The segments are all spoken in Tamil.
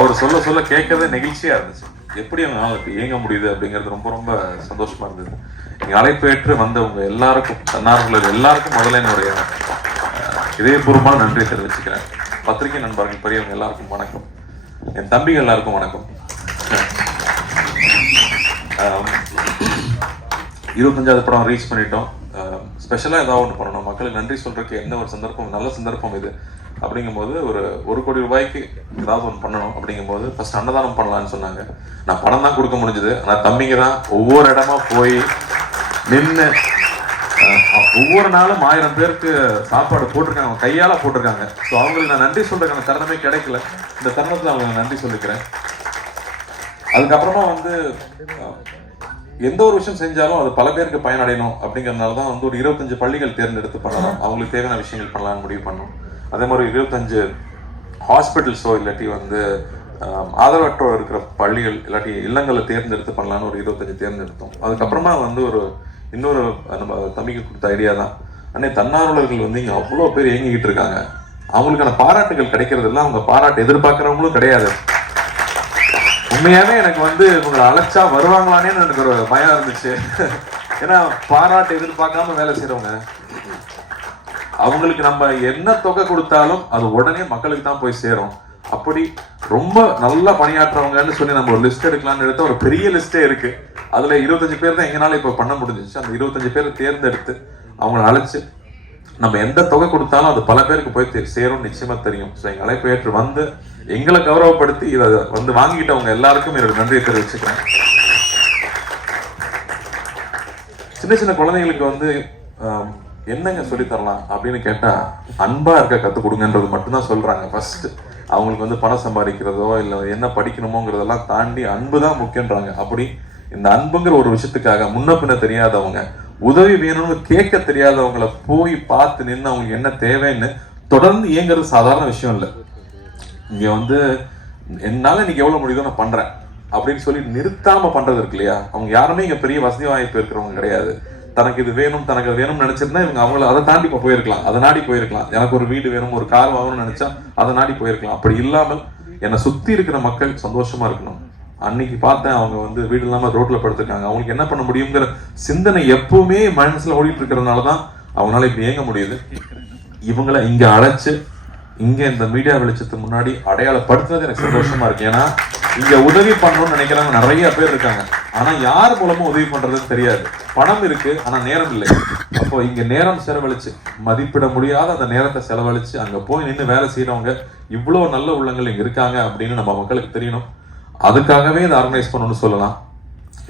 அவர் சொல்ல சொல்ல கேட்கவே நெகிழ்ச்சியா இருந்துச்சு. எப்படி அவங்களால இப்ப இயங்க முடியுது அப்படிங்கிறது ரொம்ப ரொம்ப சந்தோஷமா இருந்தது. நீங்க அழைப்பேற்று வந்தவங்க எல்லாருக்கும், தன்னார்வலர்கள் எல்லாருக்கும் முதல்ல என்னுடைய இதயபூர்வமான நன்றியை தெரிவிச்சுக்கிறேன். பத்திரிகை நண்பர்கள் பெரியவங்க எல்லாருக்கும் வணக்கம். என் தம்பிகள் எல்லாருக்கும் வணக்கம். 25வது படம் ரீச் பண்ணிட்டோம். ஸ்பெஷலாக ஏதாவது ஒன்று பண்ணணும், மக்களுக்கு நன்றி சொல்றதுக்கு என்ன ஒரு சந்தர்ப்பம், நல்ல சந்தர்ப்பம் இது அப்படிங்கும்போது ஒரு கோடி ரூபாய்க்கு ஏதாவது ஒன்று பண்ணணும் அப்படிங்கும்போது ஃபர்ஸ்ட் அன்னதானம் பண்ணலான்னு சொன்னாங்க. நான் பணம் தான் கொடுக்க முடிஞ்சது. ஆனால் தம்பிங்க தான் ஒவ்வொரு இடமா போய் நின்று ஒவ்வொரு நாளும் 1000 பேருக்கு சாப்பாடு போட்டிருக்காங்க, கையால போட்டிருக்காங்க. ஸோ அவங்களுக்கு நான் நன்றி சொல்றதுக்கான தருணமே கிடைக்கல. இந்த தருணத்தில் அவங்களுக்கு நன்றி சொல்லிக்கிறேன். அதுக்கப்புறமா எந்த ஒரு விஷயம் செஞ்சாலும் அது பல பேருக்கு பயனடையணும் அப்படிங்கறதுனால தான் ஒரு 25 பள்ளிகள் தேர்ந்தெடுத்து பண்ணலாம், அவங்களுக்கு தேவையான விஷயங்கள் பண்ணலாம்னு முடிவு பண்ணோம். அதே மாதிரி 25 ஹாஸ்பிட்டல்ஸோ இல்லாட்டி ஆதரவற்றோர் இருக்கிற பள்ளிகள் இல்லாட்டி இல்லங்களை தேர்ந்தெடுத்து பண்ணலான்னு ஒரு 25 தேர்ந்தெடுத்தோம். அதுக்கப்புறமா இன்னொரு நம்ம தம்பிக்கு கொடுத்த ஐடியா தான், அன்னை தன்னார்வலர்கள் இங்க அவ்வளோ பேர் இயங்கிக்கிட்டு இருக்காங்க, அவங்களுக்கான பாராட்டுகள் கிடைக்கிறது இல்லை, அவங்க பாராட்டு எதிர்பார்க்கறவங்களும் கிடையாது. உண்மையாவே எனக்கு இவங்களை அழைச்சா வருவாங்களானே எனக்கு ஒரு பயம் இருந்துச்சு. ஏன்னா பாராட்டு எதிர்பார்க்காம வேலை செய்யறவங்க, அவங்களுக்கு நம்ம என்ன தொகை கொடுத்தாலும் அது உடனே மக்களுக்கு தான் போய் சேரும். அப்படி ரொம்ப நல்லா பணியாற்றுறவங்கன்னு சொல்லி நம்ம ஒரு லிஸ்ட் எடுக்கலாம்னு எடுத்த ஒரு பெரிய லிஸ்டே இருக்கு. அதுல 25 பேர் தான் எங்கனால இப்ப பண்ண முடிஞ்சிச்சு. அந்த 25 பேரை தேர்ந்தெடுத்து அவங்களை அழைச்சு நம்ம எந்த தொகை கொடுத்தாலும் அது பல பேருக்கு போய் சேரும், நிச்சயமா தெரியும். ஸோ எங்க அழைப்பு ஏற்று எங்களை கௌரவப்படுத்தி இதை வாங்கிட்டவங்க எல்லாருக்கும் என்னோட நன்றியை தெரிவிச்சுக்கிறேன். சின்ன சின்ன குழந்தைங்களுக்கு என்னங்க சொல்லி தரலாம் அப்படின்னு கேட்டா அன்பா இருக்க கத்துக் கொடுங்கன்றது மட்டும்தான் சொல்றாங்க. ஃபர்ஸ்ட் அவங்களுக்கு பணம் சம்பாதிக்கிறதோ இல்லை என்ன படிக்கணுமோங்கிறதெல்லாம் தாண்டி அன்பு தான் முக்கியன்றாங்க. அப்படி இந்த அன்புங்கிற ஒரு விஷயத்துக்காக முன்ன பின்ன தெரியாதவங்க, உதவி வேணும்னு கேட்க தெரியாதவங்களை போய் பார்த்து நின்று அவங்களுக்கு என்ன தேவைன்னு தொடர்ந்து இயங்குறது சாதாரண விஷயம் இல்லை. இங்க என்னால இன்னைக்கு எவ்வளவு முடியுதோ நான் பண்றேன் அப்படின்னு சொல்லி நிறுத்தாம பண்றது இருக்கு இல்லையா, அவங்க யாருமே இங்க பெரிய வசதி வாய்ப்பு இருக்கிறவங்க கிடையாது. தனக்கு இது வேணும், தனக்கு வேணும்னு நினைச்சிருந்தா இவங்க அவங்கள அதை தாண்டி போயிருக்கலாம், அதை நாடி போயிருக்கலாம். எனக்கு ஒரு வீடு வேணும், ஒரு கார் வாங்கணும்னு நினைச்சா அதை நாடி போயிருக்கலாம். அப்படி இல்லாமல் என்னை சுத்தி இருக்கிற மக்கள் சந்தோஷமா இருக்கணும். அன்னைக்கு பார்த்தேன் அவங்க வீடு இல்லாம ரோட்ல படுத்திருக்காங்க, அவங்களுக்கு என்ன பண்ண முடியுங்கிற சிந்தனை எப்பவுமே மனசுல ஓடிட்டு இருக்கிறதுனாலதான் அவங்களால இப்படி இயங்க முடியுது. இவங்களை இங்க அழைச்சு இங்க இந்த மீடியா வெளிச்சத்துக்கு முன்னாடி அடையாளப்படுத்துறது எனக்கு சந்தோஷமா இருக்கு. ஏன்னா இங்க உதவி பண்ணணும்னு நினைக்கிறாங்க நிறைய பேர் இருக்காங்க, ஆனா யார் மூலமும் உதவி பண்றதுன்னு தெரியாது. பணம் இருக்கு ஆனா நேரம் இல்லை. அப்போ இங்க நேரம் செலவழிச்சு மதிப்பிட முடியாத அந்த நேரத்தை செலவழிச்சு அங்க போய் நின்று வேலை செய்யறவங்க இவ்வளவு நல்ல உள்ளங்கள் இங்க இருக்காங்க அப்படின்னு நம்ம மக்களுக்கு தெரியணும். அதுக்காகவே இதை ஆர்கனைஸ் பண்ணணும்னு சொல்லலாம்.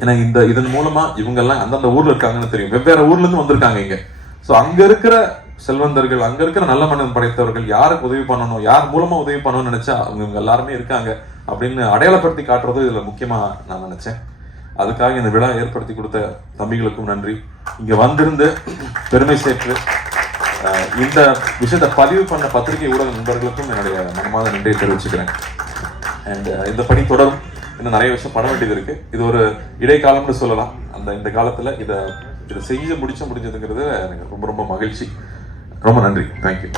ஏன்னா இதன் மூலமா இவங்க எல்லாம் அந்தந்த ஊர்ல இருக்காங்கன்னு தெரியும், வெவ்வேறு ஊர்ல இருந்து வந்திருக்காங்க இங்க. ஸோ அங்க இருக்கிற செல்வந்தர்கள், அங்க இருக்கிற நல்ல மனம் படைத்தவர்கள் யாருக்கு உதவி பண்ணணும், யார் மூலமா உதவி பண்ணணும்னு நினைச்சா அவங்க எல்லாருமே இருக்காங்க அப்படின்னு அடையாளப்படுத்தி காட்டுறது இதுல முக்கியமா நான் நினைச்சேன். அதுக்காக இந்த விழா ஏற்படுத்தி கொடுத்த தம்பிகளுக்கும் நன்றி. இங்க வந்திருந்து பெருமை சேர்த்து இந்த விஷயத்தை பதிவு பண்ண பத்திரிகை ஊடக நண்பர்களுக்கும் என்னுடைய மனமாத நன்றியை தெரிவிச்சுக்கிறேன். அண்ட் இந்த பணி தொடரும். இன்னும் நிறைய விஷயம் பண்ண வேண்டியது இருக்கு. இது ஒரு இடைக்காலம்னு சொல்லலாம். இந்த காலத்துல இதை செய்ய முடிஞ்சதுங்கிறது எனக்கு ரொம்ப ரொம்ப மகிழ்ச்சி. ரொம்ப நன்றி. தேங்க்யூ.